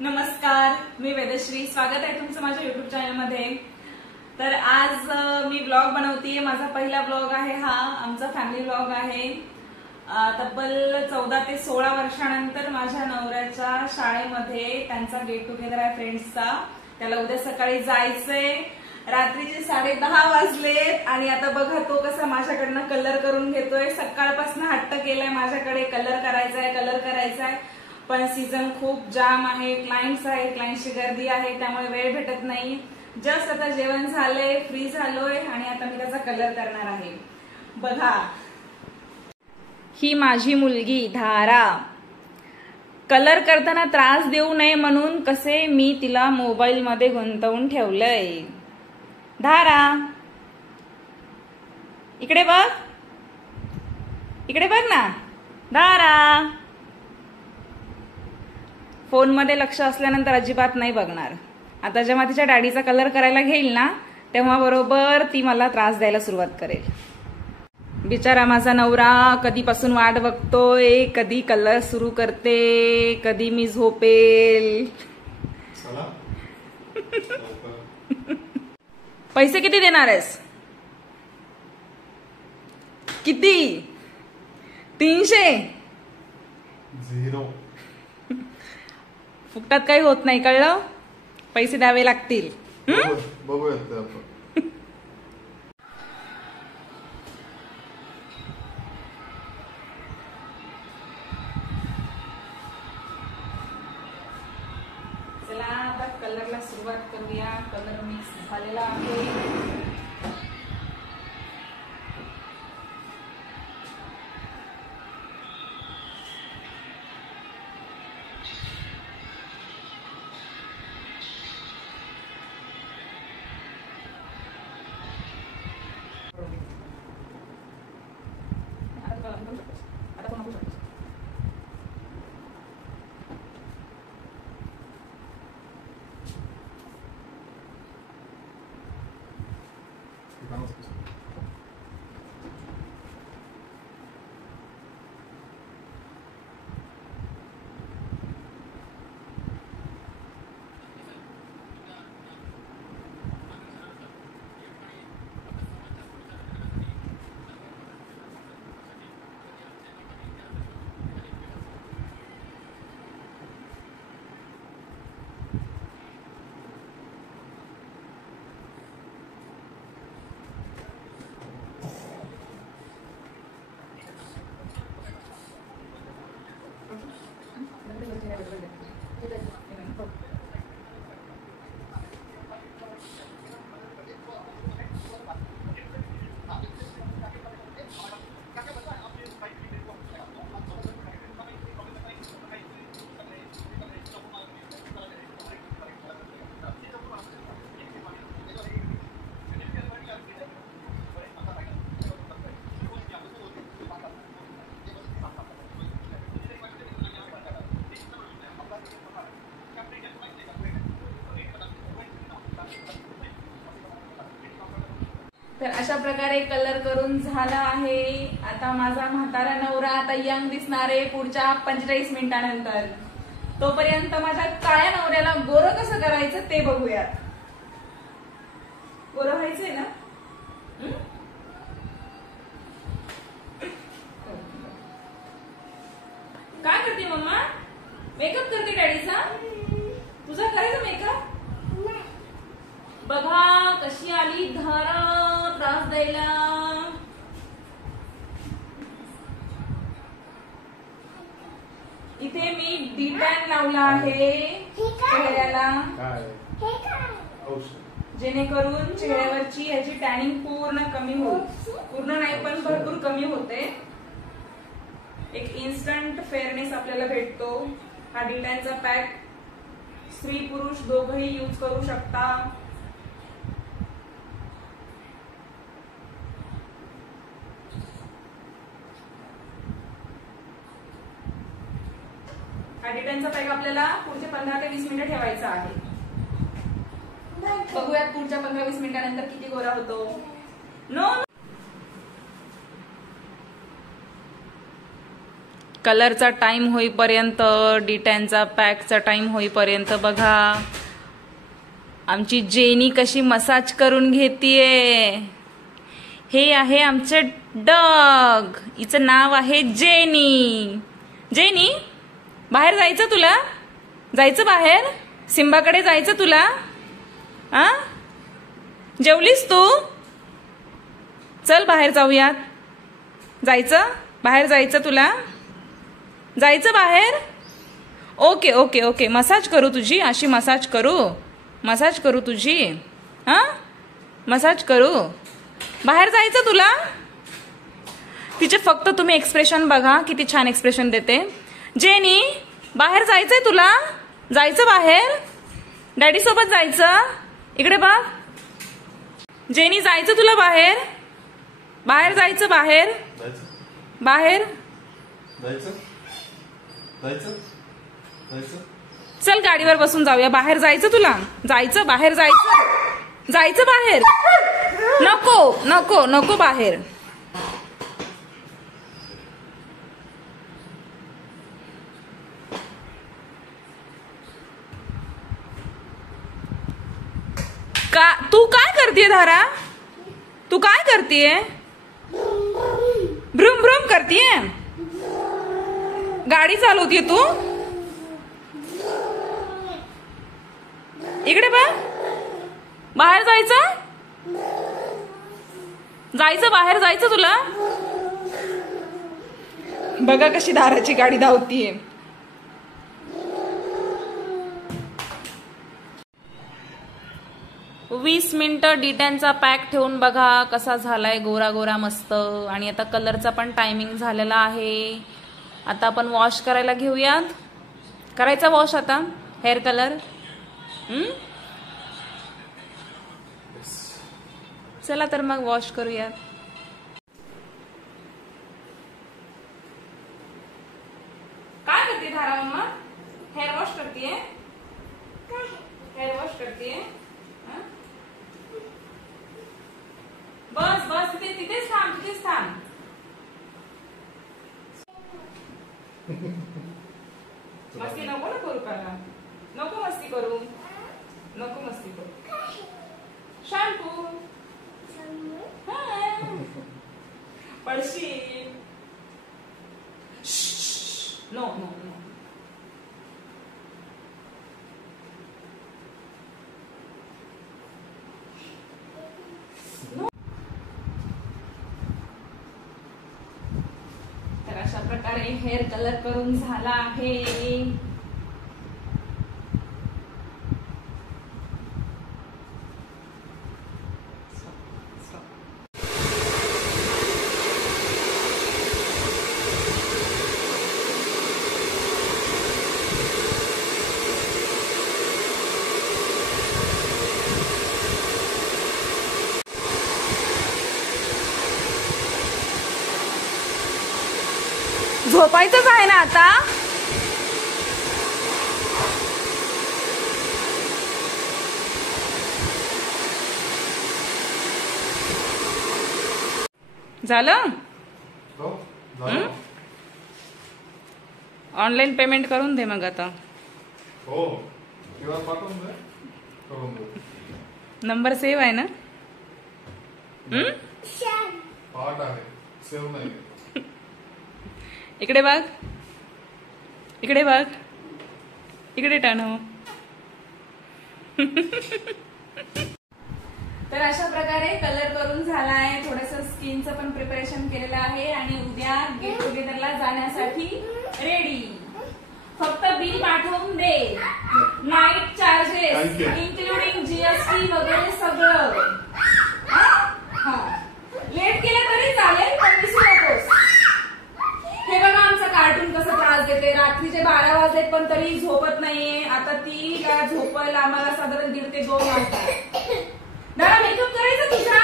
नमस्कार, मी वेदश्री. स्वागत आहे तुमचं माझ्या युट्यूब चॅनलमध्ये. तर आज मी ब्लॉग बनवतेय. माझा पहिला ब्लॉग आहे हा. आमचा फॅमिली ब्लॉग आहे. तब्बल 14 ते 16 वर्षानंतर माझ्या नवऱ्याच्या शाळेमध्ये त्यांचा गेट टुगेदर आहे फ्रेंड्सचा. त्याला उद्या सकाळी जायचंय. रात्रीचे 10:30 वाजलेत आणि आता बघा तो कसा माझ्याकडनं कलर करून घेतोय. सकाळपासून हट्ट केलाय माझ्याकडे कलर करायचा आहे. पण सीझन खूप जाम आहे, क्लायंट्सची गर्दी आहे, त्यामुळे वेळ भेटत नाही. जस्ट आता जेवण झालंय, फ्री झालोय आणि आता मी त्याचा कलर करणार आहे. बघा, ही माझी मुलगी धारा. कलर करताना त्रास देऊ नये म्हणून कसे मी तिला मोबाईल मध्ये गुंतवून ठेवलंय. धारा, इकडे बघ ना धारा. फोन मध्ये लक्ष असल्यानंतर अजिबात नाही बघणार. आता जेव्हा तिच्या डॅडीचा कलर करायला घेईल ना, तेव्हा बरोबर ती मला त्रास द्यायला सुरुवात करेल. बिचारा माझा नवरा कधीपासून वाट बघतोय, कधी कलर सुरू करते, कधी मी झोपेल. पैसे किती देणार आहेस? किती? 300? फुकटात काही होत नाही, कळलं? पैसे द्यावे लागतील. बघूयात आपण. चला आता कलरला सुरुवात करूया. कलर मिक्स झालेला आहे. तर अशा प्रकारे कलर करून झाला आहे. आता माझा म्हातारा नवरा आता यंग दिसणार आहे पुढच्या 45 मिनिटानंतर. तोपर्यंत माझ्या काळ्या नवऱ्याला गोरं कसं करायचं ते बघूयात. गोरं व्हायचंय ना? काय करते मम्मा? मेकअप करते डॅडीचा? तुझा करायचा मेकअप? बघा कशी आली धारा त्रास द्यायला. इथे मी डी-टॅन लावला आहे चेहऱ्याला, जेणेकरून चेहऱ्यावरची याची टॅनिंग पूर्ण कमी होईल. पूर्ण नाही पण भरपूर कमी होते. एक इन्स्टंट फेअरनेस आपल्याला भेटतो. हा डी-टॅनचा पॅक स्त्री पुरुष दोघंही यूज करू शकता. डी-टॅनचा पॅक आपल्याला पुढचे 15 ते 20 मिनिटं ठेवायचा आहे. बघूयात पुढच्या 15-20 मिनिटानंतर किती गोरा होतो. नो कलरचा टाइम होईपर्यंत, D10चा पॅकचा टाइम होईपर्यंत बघा आमची जेनी कशी मसाज करून घेतीये. हे आहे आमचं डॉग, हिचं नाव आहे जेनी. जेनी, बाहेर जायचं तुला? जायचं बाहेर? सिम्बाकडे जायचं तुला? आ? जेवलीस तू? चल बाहेर जाऊयात. जायचं? बाहेर जायचं तुला? जायचं बाहेर? Okay okay okay. मसाज करू तुझी, अशी मसाज करू तुझी. हा, मसाज करू. बाहेर जायचं तुला? तिचे फक्त तुम्ही एक्सप्रेशन बघा, किती छान एक्सप्रेशन देते. जेनी, बाहेर जायचंय तुला? जायचं बाहेर? डॅडी सोबत जायचं? इकडे बघ. जेनी, जायचं तुला बाहेर? बाहेर जायचं? बाहेर बाहेर चल गाडीवर बसून जाऊया. बाहेर जायचं तुला? जायचं बाहेर? जायचं बाहेर? नको नको नको बाहेर. का तू काय करतीये धारा? तू काय करतीये? भ्रूम भ्रूम करतीये? गाडी चालवतीये तू? इकडे बघ. बाहेर जायचं? बाहेर जायचं तुला? बघा कशी धाराची गाडी धावतीये. वीस मिनिटं D10चा पॅक ठेवून बघा कसा झालाय, गोरा गोरा मस्त. आणि आता कलरचा पण टायमिंग झालेला आहे. आता आपण वॉश करायला घेऊयात. करायचा वॉश आता हेअर कलर. चला तर मग वॉश करूयात. काय करते धारा मम्मा? हेअर वॉश करतीये? हेअर वॉश करतीये? बस बस, तिथेच थांब. मस्ती नको ना करू. नको मस्ती करू. शॅम्पू पडशील. No no no. तर अशा प्रकारे हेअर कलर करून झाला आहे. झोपायचंच आहे ना आता? झालं? ऑनलाईन पेमेंट करून दे मग आता. हो, किंवा पाठवून दे. करून दे. नंबर सेव्ह आहे ना? पाठ आहे, सेव्ह नाही. इकडे बघ. इकडे टर्न हो. तर अशा प्रकारे कलर करून झाला आहे. थोडंसं स्किनचं पण प्रिपरेशन केलेलं आहे आणि उद्या गेट टुगेदरला जाण्यासाठी रेडी. फक्त बिल पाठवून दे. नाईट चार्जेस इन्क्लुडिंग GST वगैरे सगळं. लेट केलं तरी चालेल, पण विसरू नकोस. हे बघा आमचा कार्टून कसं त्रास देते. रात्रीचे 12 वाजले पण तरी झोपत नाहीये. आता ती झोपायला आम्हाला साधारण 1.5 ते 2 वाजतात. दादा मेकअप करायचं तुझा?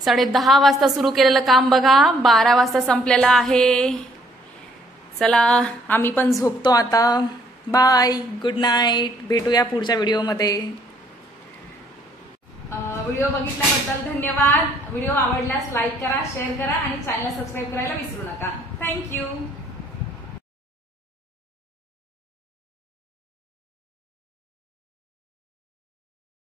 10:30 वाजता सुरू केलेलं काम बघा 12 वाजता संपलेलं आहे. चला आम्ही पण झोपतो आता. Bye, good night. भेटूया पुढच्या व्हिडिओमध्ये. व्हिडिओ बघितल्याबद्दल धन्यवाद. व्हिडिओ आवडल्यास लाईक करा, शेअर करा आणि चॅनलला सबस्क्राईब करायला विसरू नका. थँक्यू.